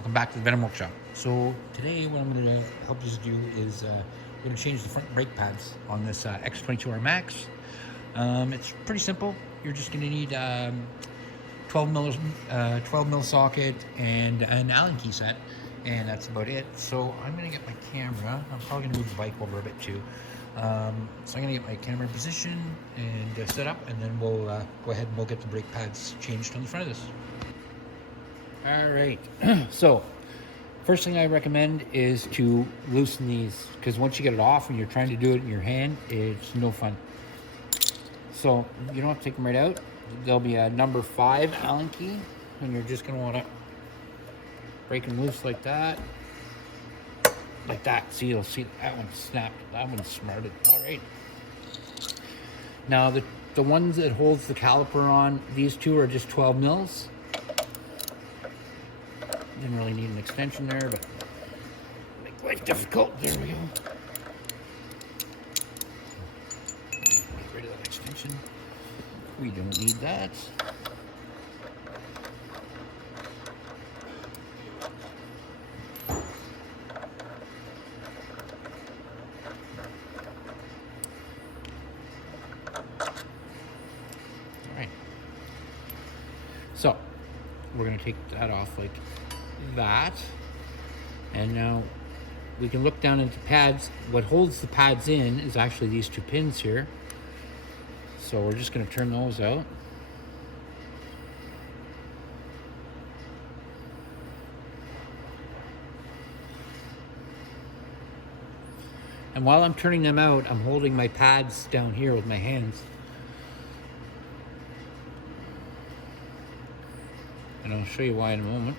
Welcome back to the Venom Workshop. So today what I'm going to help you do is we're going to change the front brake pads on this X22R MAX. It's pretty simple. You're just going to need 12 mil socket and an Allen key set, and that's about it. So I'm going to get my camera. I'm probably going to move the bike over a bit too. So I'm going to get my camera in position and set up, and then we'll go ahead and we'll get the brake pads changed on the front of this. All right, so first thing I recommend is to loosen these, because once you get it off and you're trying to do it in your hand, it's no fun. So you don't have to take them right out. There'll be a number 5 Allen key, and you're just going to want to break them loose like that. Like that. See, you'll see that one snapped. That one's smarted. All right. Now the ones that holds the caliper on, these two are just 12 mils. Didn't really need an extension there, but make life difficult. There we go. Get rid of that extension. We don't need that. All right. So we're going to take that off like that, and now we can look down into pads. What holds the pads in is actually these 2 pins here, so we're just going to turn those out. And while I'm turning them out, I'm holding my pads down here with my hands, and I'll show you why in a moment.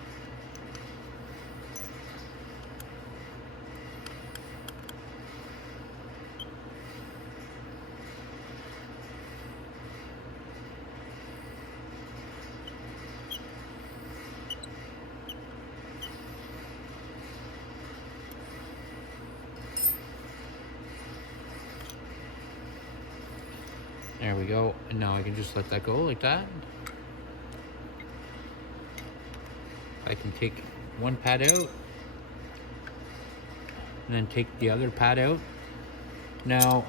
There we go, and now I can just let that go like that. I can take one pad out, and then take the other pad out. Now,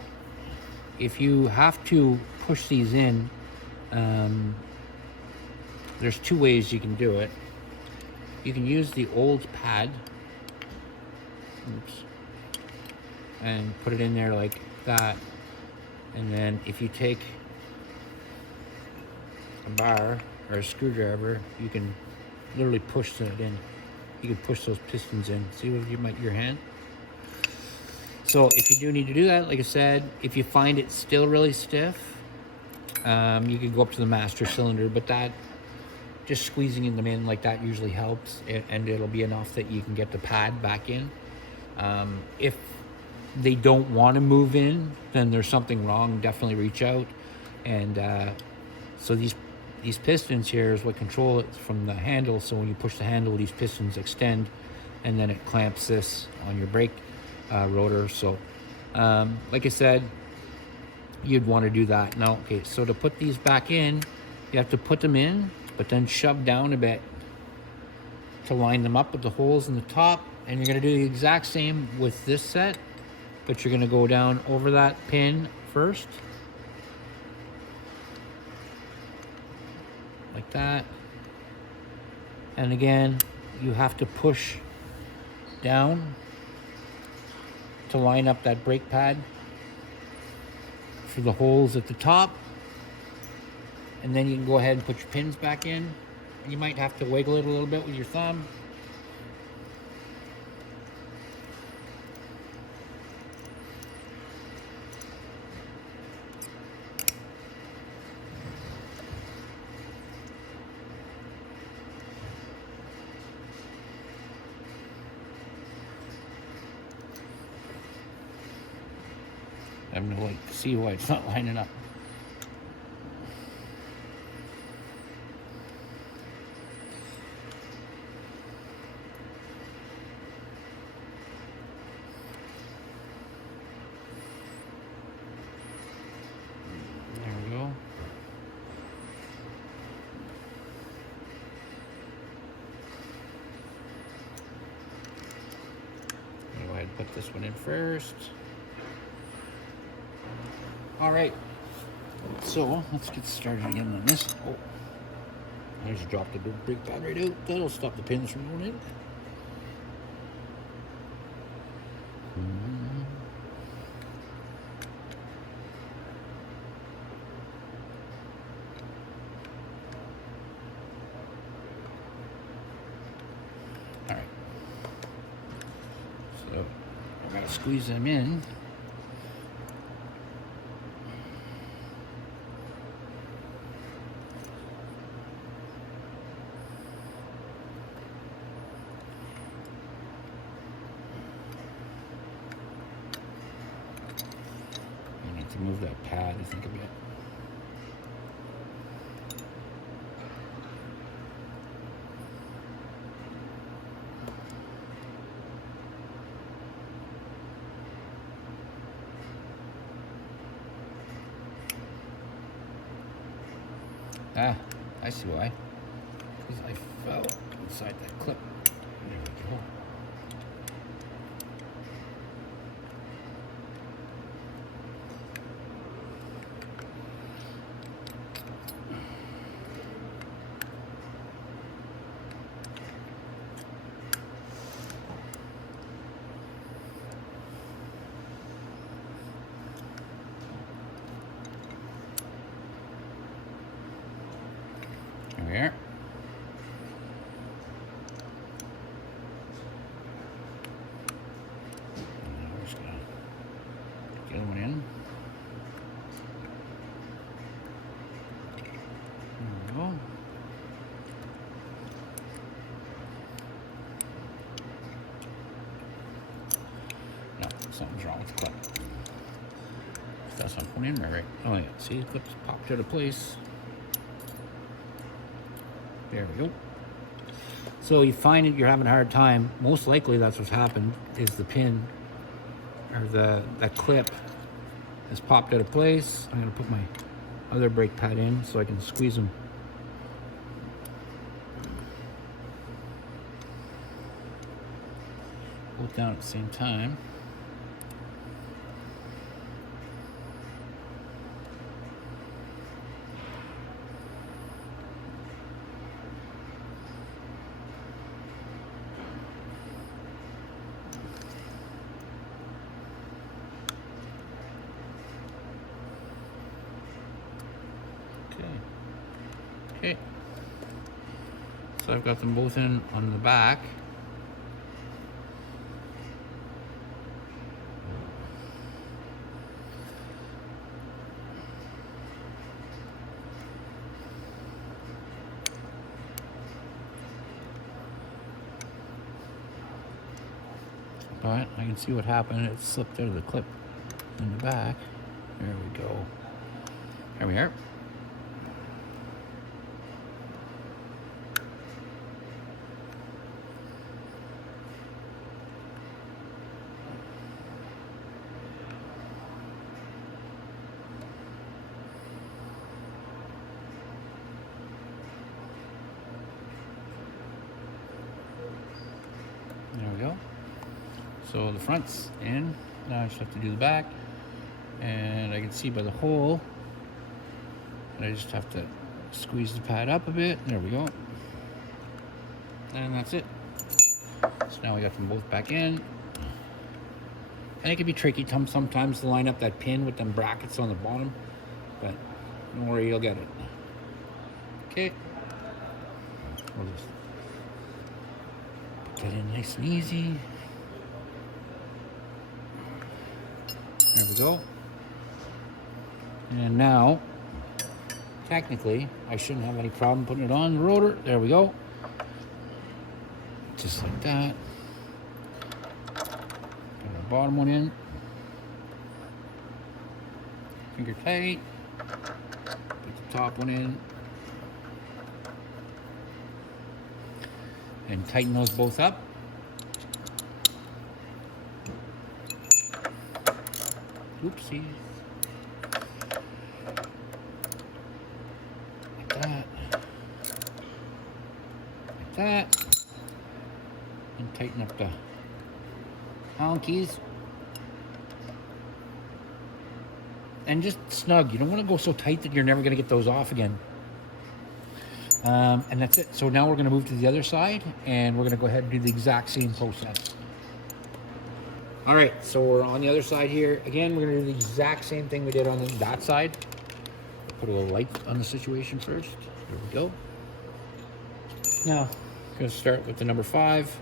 if you have to push these in, there's 2 ways you can do it. You can use the old pad, oops, and put it in there like that. And then if you take a bar or a screwdriver, you can literally push that in. You can push those pistons in. See with your hand? So if you do need to do that, like I said, if you find it still really stiff, you can go up to the master cylinder, but that, just squeezing them in like that usually helps, and it'll be enough that you can get the pad back in. If they don't want to move in, then there's something wrong. Definitely reach out. And so these pistons here is what control it from the handle. So when you push the handle, these pistons extend, and then it clamps this on your brake rotor. So like I said, you'd want to do that. Now, okay, so to put these back in, you have to put them in, but then shove down a bit to line them up with the holes in the top. And you're going to do the exact same with this set, but you're going to go down over that pin first, like that. And again, you have to push down to line up that brake pad for the holes at the top. And then you can go ahead and put your pins back in. You might have to wiggle it a little bit with your thumb. I have no way to see why it's not lining up. There we go. put this one in first. All right, so let's get started again on this. Oh, I just dropped the brake pad right out. That'll stop the pins from going in. All right, so I'm gonna squeeze them in. To move that pad, I think, a bit. Ah, I see why. Because I fell inside that clip. There we go. Here. And we're just gonna get one in. There we go. No, something's wrong with the clip. That's not going in right. Oh yeah, see, the clip's popped out of place. There we go. So you find that you're having a hard time. Most likely that's what's happened, is the pin or that clip has popped out of place. I'm gonna put my other brake pad in so I can squeeze them. Both down at the same time. Okay, so I've got them both in on the back. But I can see what happened. It slipped out of the clip in the back. There we go. There we are. There we go. So the front's in. Now I just have to do the back. And I can see by the hole that I just have to squeeze the pad up a bit. There we go. And that's it. So now we got them both back in. And it can be tricky sometimes to line up that pin with them brackets on the bottom. But don't worry, you'll get it. Okay. We'll just put that in nice and easy. There we go. And now, technically, I shouldn't have any problem putting it on the rotor. There we go. Just like that. Put the bottom one in. Finger tight. Put the top one in. And tighten those both up. Oopsie. Like that. Like that. And tighten up the Allen keys. And just snug. You don't want to go so tight that you're never going to get those off again. And that's it. So now we're going to move to the other side, and we're going to go ahead and do the exact same process. All right, so we're on the other side here. Again, we're going to do the exact same thing we did on that side. Put a little light on the situation first. There we go. Now, I'm going to start with the number 5.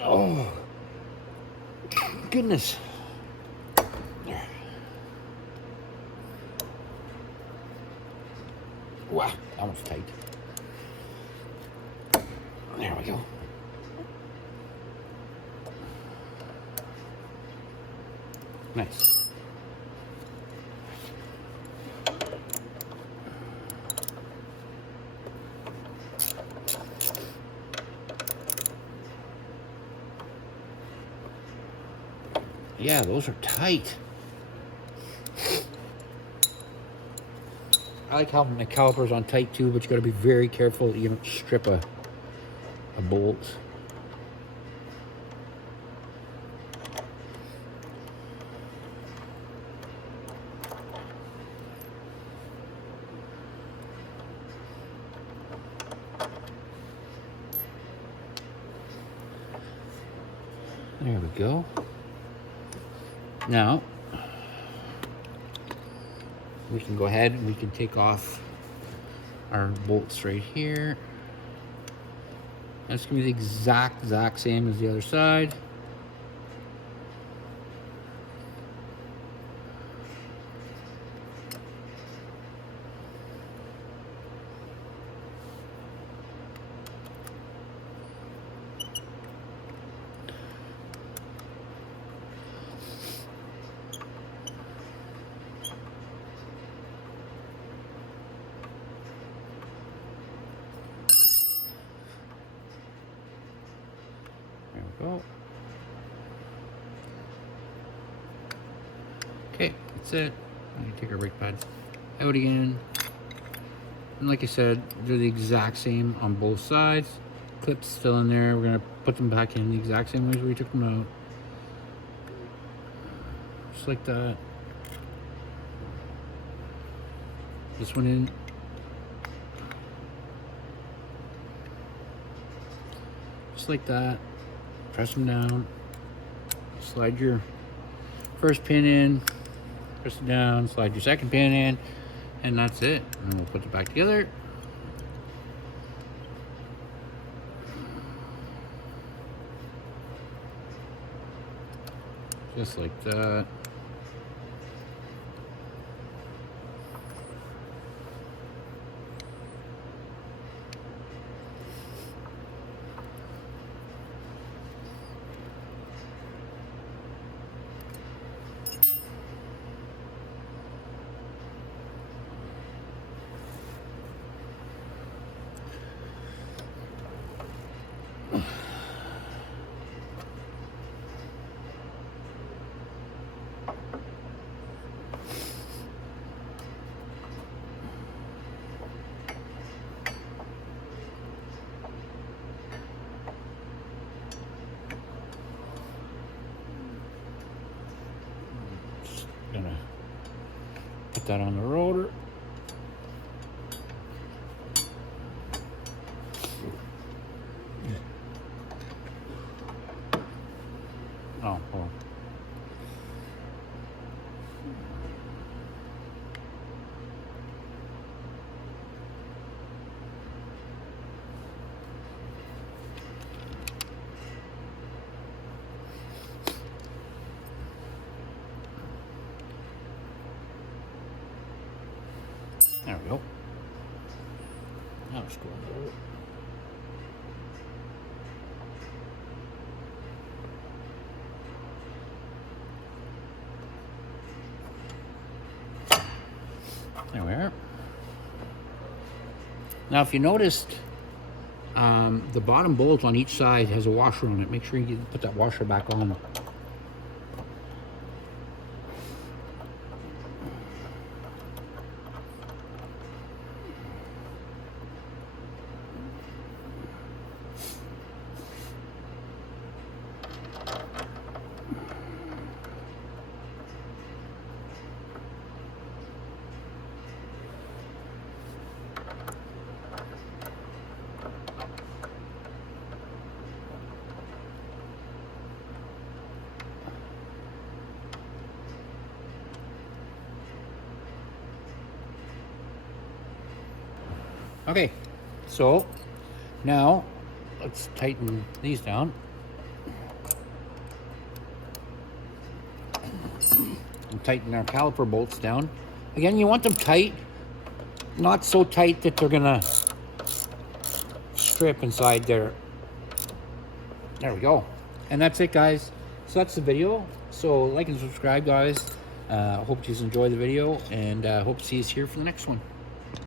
Oh, goodness. Wow, that one's tight. There we go. Nice. Yeah, those are tight. I like how my caliper's on tight too, but you got to be very careful that you don't strip a bolt. There we go. Now, we can go ahead and we can take off our bolts right here. That's gonna be the exact same as the other side. Go. Okay, that's it. I'm gonna take our brake pads out again. And like I said, they're the exact same on both sides. Clips still in there. We're gonna put them back in the exact same way as we took them out. Just like that. This one in. Just like that. Press them down, slide your first pin in, press it down, slide your second pin in, and that's it. And we'll put it back together. Just like that. Gonna put that on the rotor. Oh, well. There we go. Now screw it. There we are. Now, if you noticed, the bottom bolt on each side has a washer on it. Make sure you put that washer back on. Okay, so now let's tighten these down. And tighten our caliper bolts down. Again, you want them tight, not so tight that they're gonna strip inside there. There we go. And that's it, guys. So that's the video. So like and subscribe, guys. Hope you enjoy the video, and hope to see you here for the next one.